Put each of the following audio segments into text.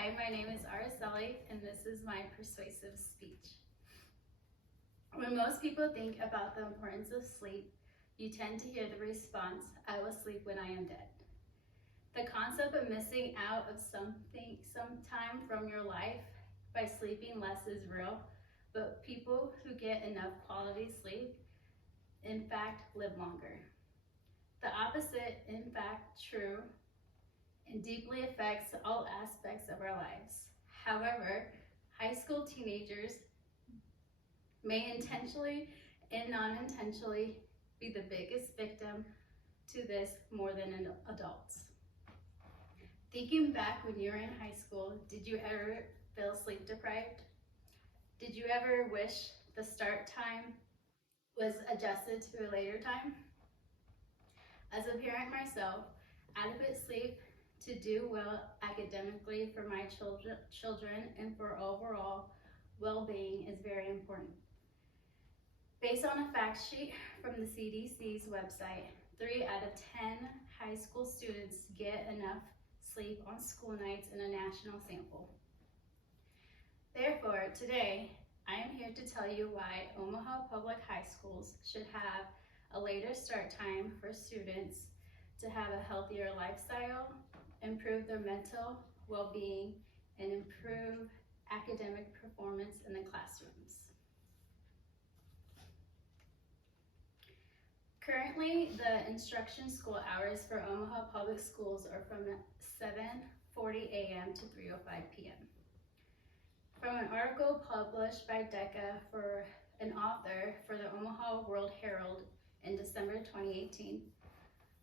Hi, my name is Araceli, and this is my persuasive speech. When most people think about the importance of sleep, you tend to hear the response, "I will sleep when I am dead." The concept of missing out of some time from your life by sleeping less is real, but people who get enough quality sleep, in fact, live longer. The opposite, in fact, true and deeply affects all aspects of our lives. However, high school teenagers may intentionally and non-intentionally be the biggest victim to this more than adults. Thinking back when you were in high school, did you ever feel sleep deprived? Did you ever wish the start time was adjusted to a later time? As a parent myself, adequate sleep to do well academically for my children and for overall well-being is very important. Based on a fact sheet from the CDC's website, 3 out of 10 high school students get enough sleep on school nights in a national sample. Therefore, today, I am here to tell you why Omaha Public High Schools should have a later start time for students to have a healthier lifestyle, improve their mental well-being, and improve academic performance in the classrooms. Currently, the instruction school hours for Omaha Public Schools are from 7:40 a.m. to 3:05 p.m. From an article published by DECA for an author for the Omaha World Herald in December 2018,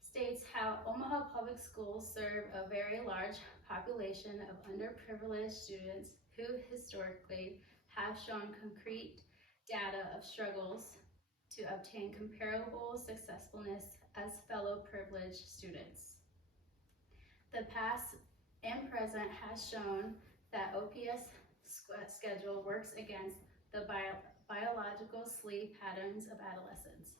states how Omaha Public Schools serve a very large population of underprivileged students who historically have shown concrete data of struggles to obtain comparable successfulness as fellow privileged students. The past and present has shown that OPS schedule works against the biological sleep patterns of adolescents.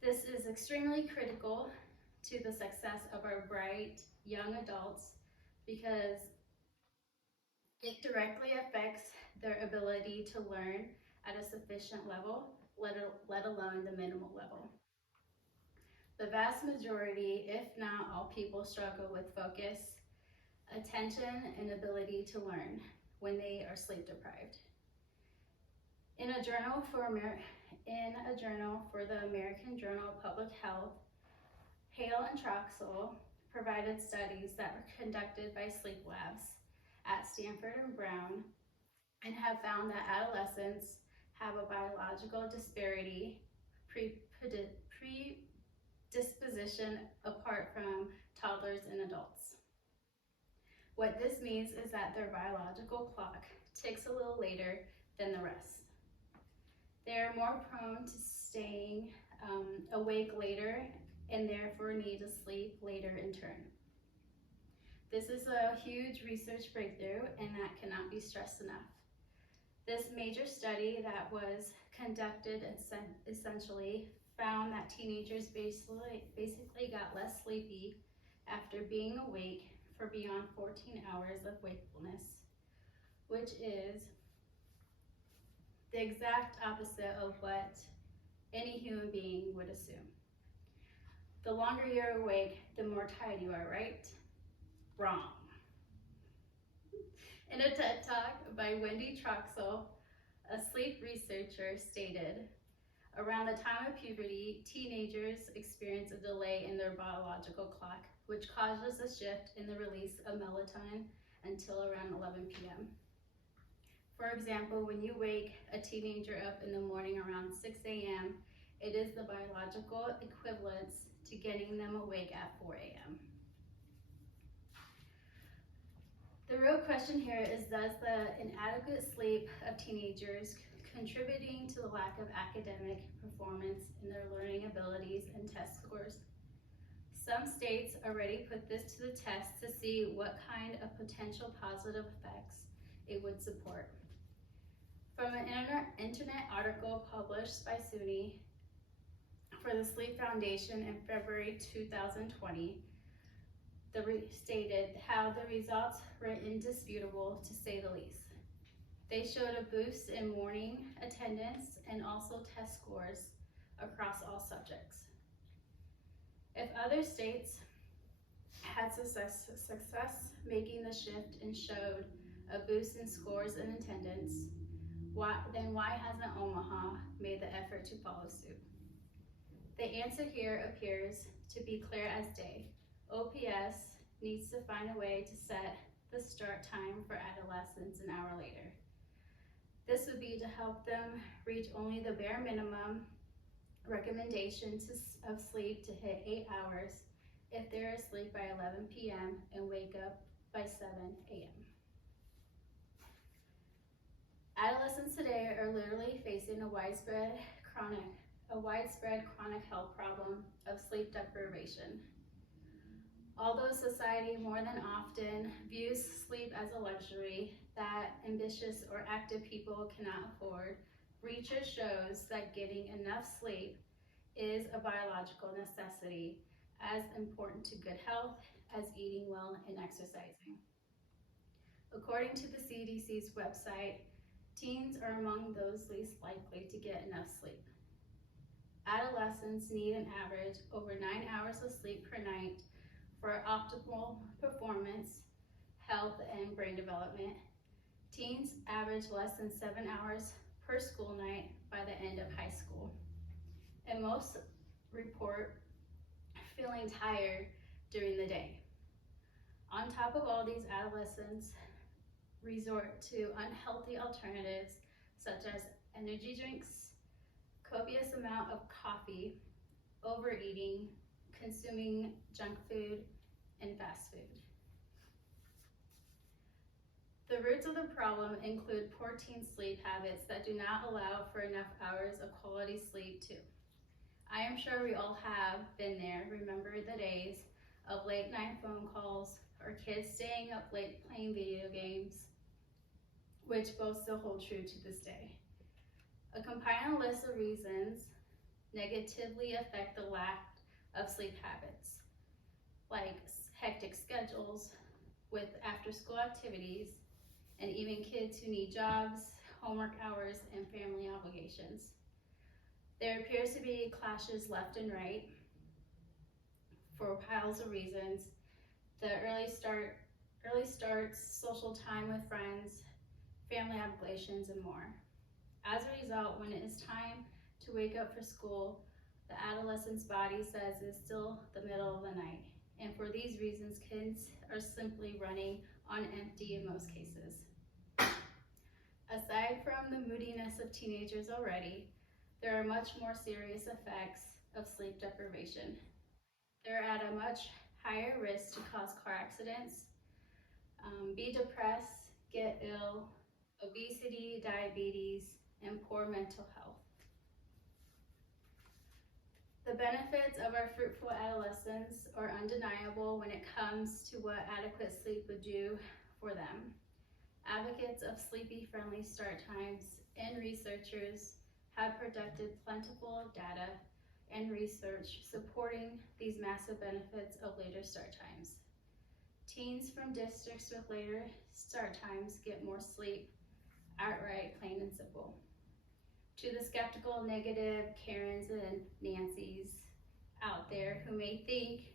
This is extremely critical to the success of our bright young adults because it directly affects their ability to learn at a sufficient level, let alone the minimal level. The vast majority, if not all people, struggle with focus, attention, and ability to learn when they are sleep deprived. In a journal for the American Journal of Public Health, Hale and Troxell provided studies that were conducted by sleep labs at Stanford and Brown and have found that adolescents have a biological disparity predisposition apart from toddlers and adults. What this means is that their biological clock ticks a little later than the rest. They're more prone to staying awake later and therefore need to sleep later in turn. This is a huge research breakthrough and that cannot be stressed enough. This major study that was conducted essentially found that teenagers basically got less sleepy after being awake for beyond 14 hours of wakefulness, which is the exact opposite of what any human being would assume. The longer you're awake, the more tired you are, right? Wrong. In a TED Talk by Wendy Troxell, a sleep researcher stated, around the time of puberty, teenagers experience a delay in their biological clock, which causes a shift in the release of melatonin until around 11 p.m. For example, when you wake a teenager up in the morning around 6 a.m., it is the biological equivalence to getting them awake at 4 a.m. The real question here is, does the inadequate sleep of teenagers contributing to the lack of academic performance in their learning abilities and test scores? Some states already put this to the test to see what kind of potential positive effects it would support. From an internet article published by SUNY for the Sleep Foundation in February 2020, stated how the results were indisputable, to say the least. They showed a boost in morning attendance and also test scores across all subjects. If other states had success making the shift and showed a boost in scores and attendance, then why hasn't Omaha made the effort to follow suit? The answer here appears to be clear as day. OPS needs to find a way to set the start time for adolescents an hour later. This would be to help them reach only the bare minimum recommendation of sleep to hit 8 hours if they're asleep by 11 p.m. and wake up by 7 a.m. Adolescents today are literally facing a widespread chronic health problem of sleep deprivation. Although society more than often views sleep as a luxury that ambitious or active people cannot afford, research shows that getting enough sleep is a biological necessity as important to good health as eating well and exercising. According to the CDC's website, teens are among those least likely to get enough sleep. Adolescents need an average over 9 hours of sleep per night for optimal performance, health, and brain development. Teens average less than 7 hours per school night by the end of high school, and most report feeling tired during the day. On top of all these, adolescents resort to unhealthy alternatives such as energy drinks, copious amount of coffee, overeating, consuming junk food, and fast food. The roots of the problem include poor teen sleep habits that do not allow for enough hours of quality sleep too. I am sure we all have been there, remember the days of late night phone calls or kids staying up late playing video games, which both still hold true to this day. A compiling list of reasons negatively affect the lack of sleep habits, like hectic schedules with after-school activities, and even kids who need jobs, homework hours, and family obligations. There appears to be clashes left and right for piles of reasons. The early starts, social time with friends, family obligations, and more. As a result, when it is time to wake up for school, the adolescent's body says it's still the middle of the night. And for these reasons, kids are simply running on empty in most cases. Aside from the moodiness of teenagers already, there are much more serious effects of sleep deprivation. They're at a much higher risk to cause car accidents, be depressed, get ill, obesity, diabetes, and poor mental health. The benefits of our fruitful adolescence are undeniable when it comes to what adequate sleep would do for them. Advocates of sleepy-friendly start times and researchers have produced plentiful data and research supporting these massive benefits of later start times. Teens from districts with later start times get more sleep, outright, plain and simple. To the skeptical, negative Karens and Nancys out there who may think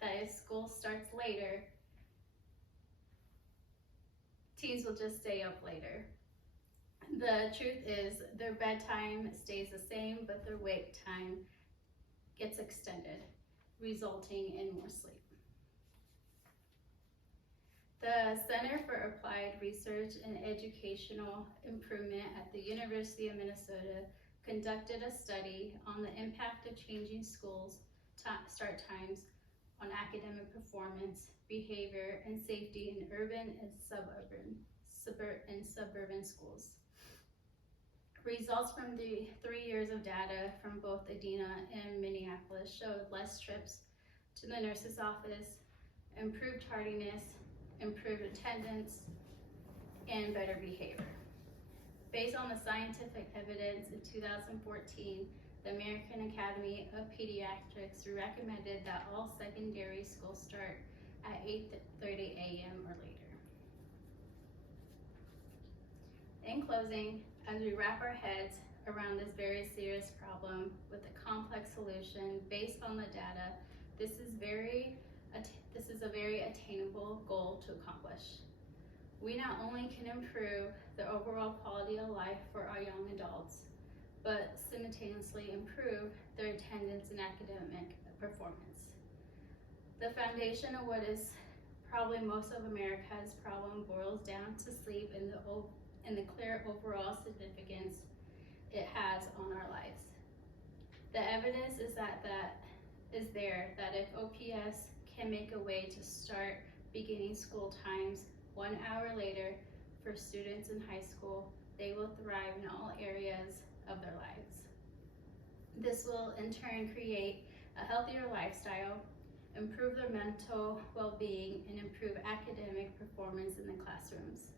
that if school starts later, teens will just stay up later. The truth is their bedtime stays the same, but their wake time gets extended, resulting in more sleep. The Center for Applied Research and Educational Improvement at the University of Minnesota conducted a study on the impact of changing schools' start times on academic performance, behavior, and safety in urban and suburban schools. Results from the 3 years of data from both Edina and Minneapolis showed less trips to the nurse's office, improved tardiness, improved attendance, and better behavior. Based on the scientific evidence in 2014, the American Academy of Pediatrics recommended that all secondary school start at 8:30 a.m. or later. In closing, as we wrap our heads around this very serious problem with a complex solution based on the data, this is a very attainable goal to accomplish. We not only can improve the overall quality of life for our young adults, but simultaneously improve their attendance and academic performance. The foundation of what is probably most of America's problem boils down to sleep and the clear overall significance it has on our lives. The evidence is that if OPS can make a way to start beginning school times 1 hour later for students in high school, they will thrive in all areas of their lives. This will in turn create a healthier lifestyle, improve their mental well-being, and improve academic performance in the classrooms.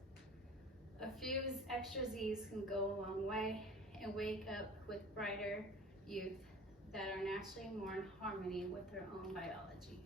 A few extra Z's can go a long way and wake up with brighter youth that are naturally more in harmony with their own biology.